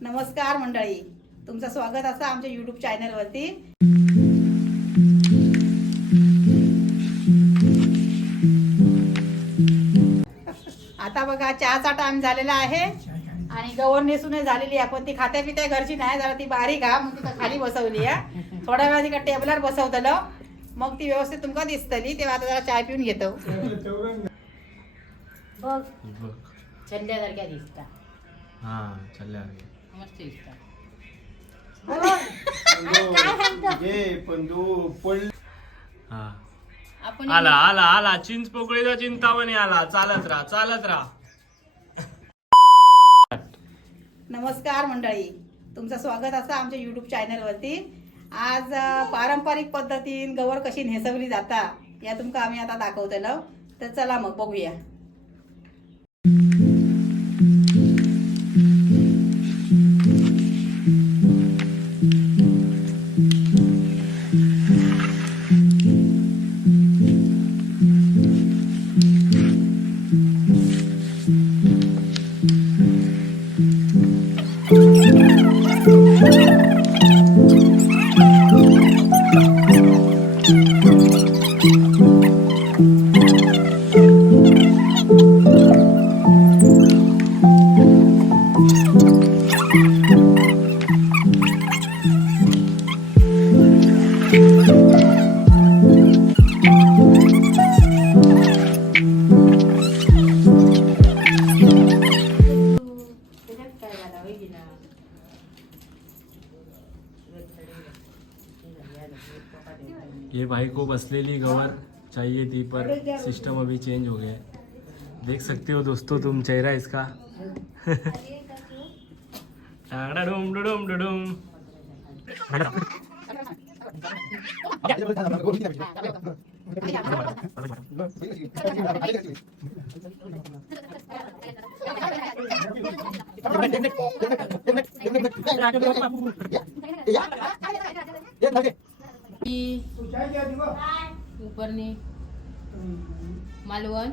नमस्कार मंडळी. तुमचं स्वागत असं आमच्या युट्यूब चॅनलवरती आता बघा चहाचा टाइम झालेला आहे. आणि गवर नेसून झालेली आहे. पण ती खात्या पित्या घरची नाही जरा ती बारीक हा मग तिथं खाली बसवली आहे. थोड्या वेळा तिकडे टेबलवर बसवतलं. मग ती व्यवस्थित तुमका दिसतली. तेव्हा आता जरा चाय पिऊन घेतो. बघ. बघ. छल्ल्यासारख्या दिसता हा चालल्या मस्त पण पडली हा. आपण आला आला आला. चिंच पोकळीचा चिंतामणी आला. चालत राहा चालत राहा. नमस्कार मंडळी. तुमचं स्वागत असं आमच्या युट्यूब चॅनलवरती आज पारंपरिक पद्धतीन गवर कशी नेसवली जाता या तुमका आम्ही आता दाखवतलो? तर चला मग बघूया. ये भाई को बसलेली गवर चाहिए थी पर सिस्टम अभी चेंज हो गया है। देख सकते हो दोस्तों तुम चेहरा इसका। डुडुम मालवण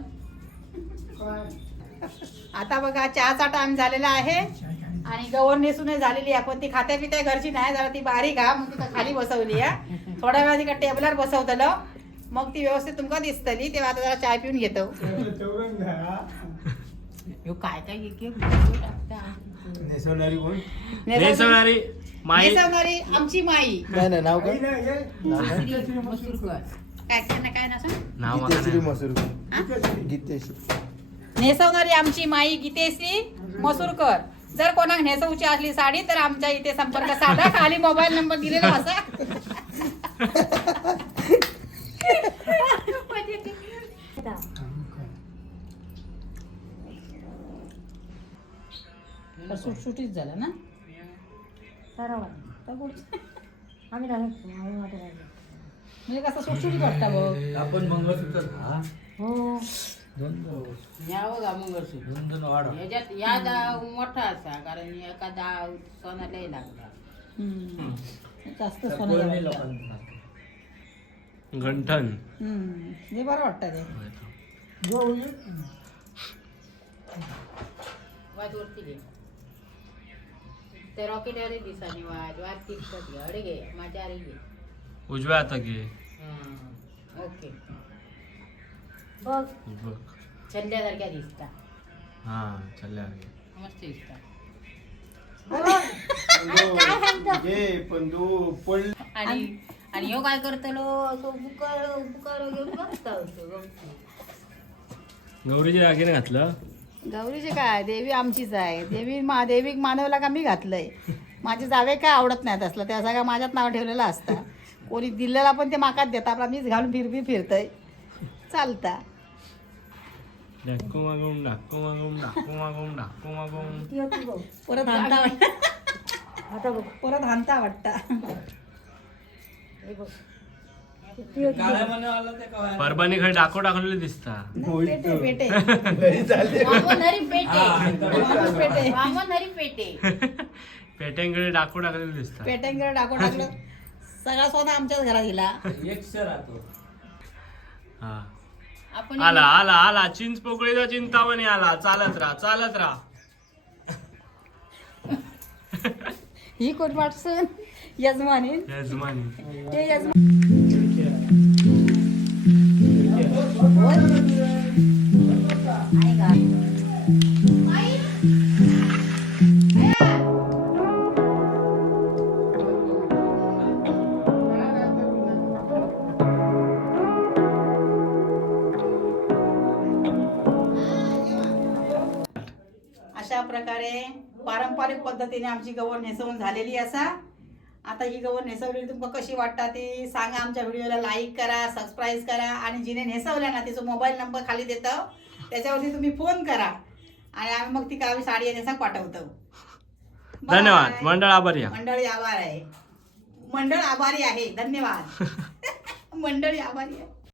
आता बघा चहाचा टाइम झालेला आहे आणि गवर नेसून झालेली आहे पण ती खात्या पित्या घरची नाही जरा ती बारीक हा मग तिथं खाली बसवली आहे थोड्या वेळा तिकडे टेबलवर बसवतलं मग ती व्यवस्थित तुमका दिसतली तेव्हा आता जरा चाय पिऊन घेतो काय काय. नेसवणारी कोण नेसवणारी माई नेसवणारी आमची माई. नाही नाही नाव काय? श्री मसूरकर काय काय काय ना सांग? नाव मला गीतेश्री नाही. मसूर? गीतेश्री. नेसवणारी आमची माई गीतेश्री मसूरकर. जर कोणाक नेसवची असली साडी तर आमच्या इथे संपर्क साधा. खाली मोबाईल नंबर दिलेला असा. सुटसुटीत झाला ना? आम्ही आम्ही. म्हणजे कसं सुटसुटीत वाटतं बघ आपण मंगळसूत्र हा हो दोन दोन या बघा मंगळसूत्र दोन दोन वाढ याच्यात या मोठा असा कारण एका दाव सोनालाही लागला हम्म. जास्त सोनं. लोकांना हम्म. हे बरं वाटतं ते वाज वरती घे ते रॉकेट अरे दिसानी वाज वाज तिकट घे अडे घे माझ्या अरे घे. उजव्या हातात घे. हा. ओके बघ. बघ. छल्ल्यासारख्या दिसता. हा चालल्या मस्त दिसता. ये पण तू पडली आणि आणि ह्यो काय करतलो असं बुकर बुकर घेऊन बसता होतो. गौरीच्या दागिने घातलं. गौरीचे काय? देवी आमचीच आहे. देवी मा देवीक मानवला का मी घातलंय? माझे जावे काय आवडत नाहीत असलं. त्या सगळ्या माझ्यात नाव ठेवलेलं असतं. कोणी दिलेला पण ते माकात देता आपला मीच घालून फिरबी फिरतय. चालता. परत हानता वाटता. परत हानता वाटता. परभणी खडे डाको टाकलेले दिसता पेट्यांकडे डाको टाकलेले दिसता पेट्यांकडे टाकून टाकलं. सगळा सोना आमच्याच घरात गेला. हा. आपण आला आला आला. चिंच पोकळीचा चिंतामणी आला. चालत राहा चालत राहा. ही कोण वाटसून? यजमानी. यजमानी. हे यजमान अशा प्रकारे पारंपरिक पद्धतीने आमची गवळ नेसवून झालेली असा. आता ही गवळ नेसवलेली तुमका कशी वाटता ती सांगा आमच्या व्हिडिओला लाईक करा सबस्क्राईब करा. आणि जिने नेसवल्या ना तिचा मोबाईल नंबर खाली देतो. त्याच्यावरती तुम्ही फोन करा. आणि आम्ही मग ती कावी साडी नेसाक पाठवतो. धन्यवाद. मंडळ आभारी. मंडळी आभार आहे. मंडळ आभारी आहे. धन्यवाद. मंडळी आभारी आहे.